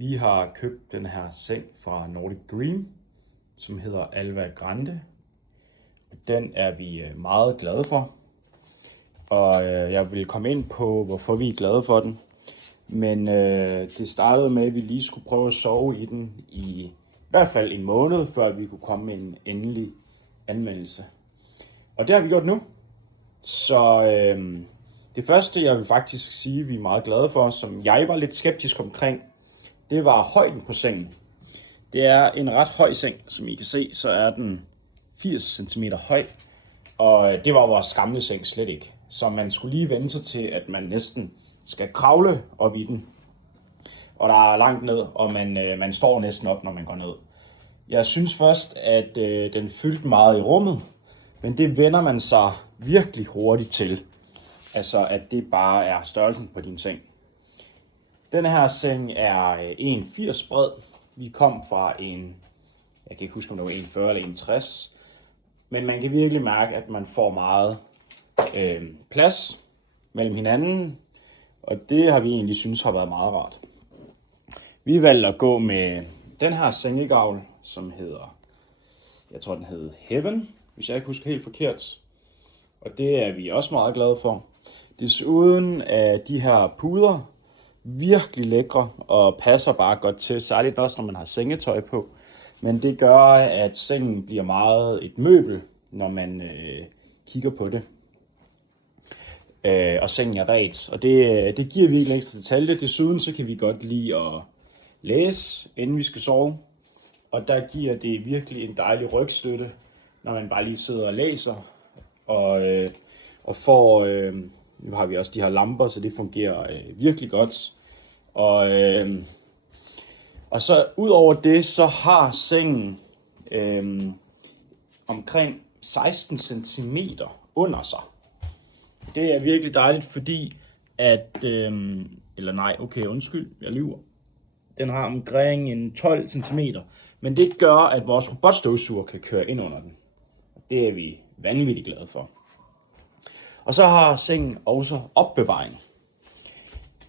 Vi har købt den her seng fra Nordic Dream, som hedder Alva Grande. Den er vi meget glade for, og jeg vil komme ind på, hvorfor vi er glade for den. Men det startede med, at vi lige skulle prøve at sove i den i hvert fald en måned, før vi kunne komme med en endelig anmeldelse. Og det har vi gjort nu. Så det første, jeg vil faktisk sige, vi er meget glade for, som jeg var lidt skeptisk omkring, det var højden på sengen. Det er en ret høj seng, som I kan se, så er den 80 cm høj. Og det var vores gamle seng slet ikke. Så man skulle lige vende sig til, at man næsten skal kravle op i den. Og der er langt ned, og man står næsten op, når man går ned. Jeg synes først, at den fyldte meget i rummet, men det vender man sig virkelig hurtigt til. Altså, at det bare er størrelsen på din seng. Den her seng er 1,80 bred. Vi kom fra jeg kan ikke huske, om det var 1,40 eller 1,60. Men man kan virkelig mærke, at man får meget plads mellem hinanden. Og det har vi egentlig synes har været meget rart. Vi valgte at gå med den her sengegavl, som hedder, jeg tror den hed Heaven, hvis jeg ikke husker helt forkert. Og det er vi også meget glade for. Desuden er de her puder virkelig lækre og passer bare godt til, særligt også når man har sengetøj på. Men det gør, at sengen bliver meget et møbel, når man kigger på det. Og sengen er ret, og det giver virkelig ekstra detalje. Desuden så kan vi godt lide at læse, inden vi skal sove. Og der giver det virkelig en dejlig rygstøtte, når man bare lige sidder og læser. Og får, nu har vi også de her lamper, så det fungerer virkelig godt. Og så ud over det, så har sengen omkring 16 cm under sig. Det er virkelig dejligt, fordi at, jeg lyver. Den har omkring en 12 cm, men det gør, at vores robotstøvsuger kan køre ind under den. Det er vi vanvittigt glade for. Og så har sengen også opbevaring,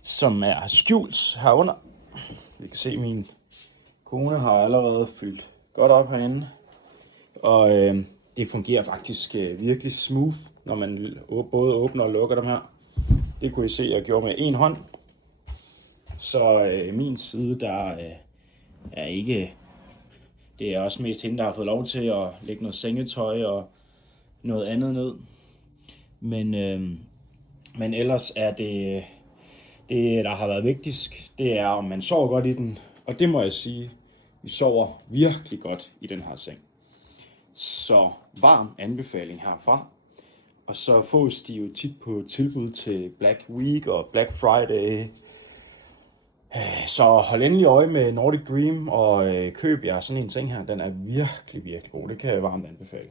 som er skjult herunder. Vi kan se, at min kone har allerede fyldt godt op herinde. Og det fungerer faktisk virkelig smooth, når man både åbner og lukker dem her. Det kunne I se, at jeg gjorde med en hånd. Så min side, der er ikke... Det er også mest hende, der har fået lov til at lægge noget sengetøj og noget andet ned. Men ellers er det, der har været vigtigst, det er, om man sover godt i den. Og det må jeg sige, vi sover virkelig godt i den her seng. Så varm anbefaling herfra. Og så fås de jo tit på tilbud til Black Week og Black Friday. Så hold endelig øje med Nordic Dream og køb jer sådan en ting her. Den er virkelig, virkelig god. Det kan jeg varmt anbefale.